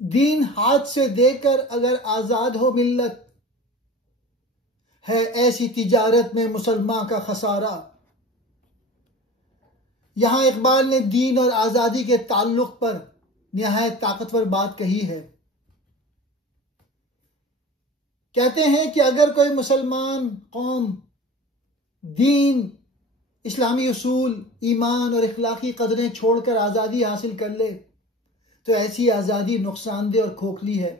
دین ہاتھ سے دے کر اگر آزاد ہو ملت، ہے ایسی تجارت میں مسلمان کا خسارہ۔ یہاں اقبال نے دین اور آزادی کے تعلق پر نہایت طاقتور بات کہی ہے۔ کہتے ہیں کہ اگر کوئی مسلمان قوم دین، اسلامی اصول، ایمان اور اخلاقی قدریں چھوڑ کر آزادی حاصل کر لے تو ایسی آزادی نقصان دہ اور کھوکھلی ہے،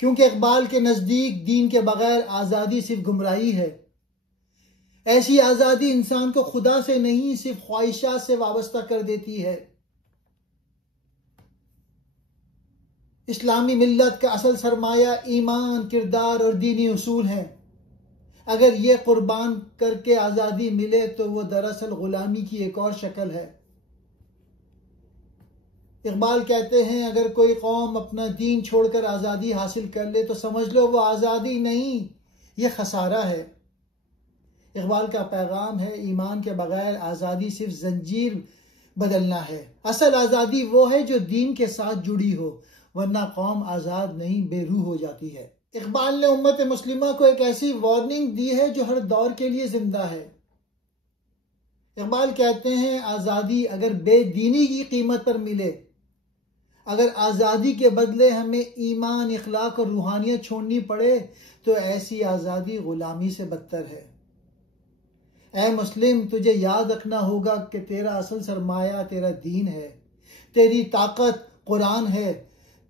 کیونکہ اقبال کے نزدیک دین کے بغیر آزادی صرف گمراہی ہے۔ ایسی آزادی انسان کو خدا سے نہیں صرف خواہشات سے وابستہ کر دیتی ہے۔ اسلامی ملت کا اصل سرمایہ ایمان، کردار اور دینی اصول ہیں۔ اگر یہ قربان کر کے آزادی ملے تو وہ دراصل غلامی کی ایک اور شکل ہے۔ اقبال کہتے ہیں اگر کوئی قوم اپنا دین چھوڑ کر آزادی حاصل کر لے تو سمجھ لو وہ آزادی نہیں، یہ خسارہ ہے۔ اقبال کا پیغام ہے ایمان کے بغیر آزادی صرف زنجیر بدلنا ہے۔ اصل آزادی وہ ہے جو دین کے ساتھ جڑی ہو، ورنہ قوم آزاد نہیں، بے روح ہو جاتی ہے۔ اقبال نے امت مسلمہ کو ایک ایسی وارننگ دی ہے جو ہر دور کے لیے زندہ ہے۔ اقبال کہتے ہیں آزادی اگر بے دینی کی قیمت پر ملے، اگر آزادی کے بدلے ہمیں ایمان، اخلاق اور روحانیت چھوڑنی پڑے تو ایسی آزادی غلامی سے بدتر ہے۔ اے مسلم، تجھے یاد رکھنا ہوگا کہ تیرا اصل سرمایہ تیرا دین ہے، تیری طاقت قرآن ہے،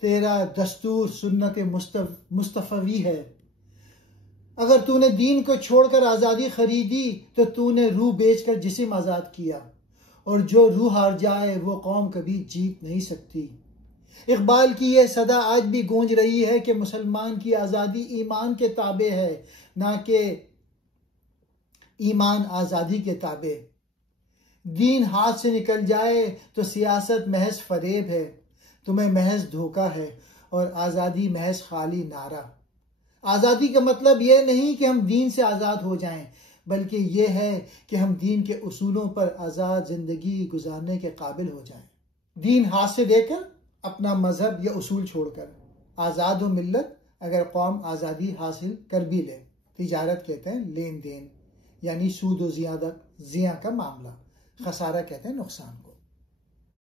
تیرا دستور سنت مصطفی ہے۔ اگر تو نے دین کو چھوڑ کر آزادی خریدی تو تو نے روح بیچ کر جسم آزاد کیا، اور جو روح ہار جائے وہ قوم کبھی جیت نہیں سکتی۔ اقبال کی یہ صدا آج بھی گونج رہی ہے کہ مسلمان کی آزادی ایمان کے تابع ہے، نہ کہ ایمان آزادی کے تابع۔ دین ہاتھ سے نکل جائے تو سیاست محض فریب ہے، تمہیں محض دھوکہ ہے، اور آزادی محض خالی نعرہ۔ آزادی کا مطلب یہ نہیں کہ ہم دین سے آزاد ہو جائیں، بلکہ یہ ہے کہ ہم دین کے اصولوں پر آزاد زندگی گزارنے کے قابل ہو جائیں۔ دین ہاتھ سے دے کر، اپنا مذہب یا اصول چھوڑ کر۔ آزاد و ملت اگر قوم آزادی حاصل کر بھی لے۔ تجارت کہتے ہیں لین دین، یعنی سود و زیاں کا معاملہ۔ خسارہ کہتے ہیں نقصان۔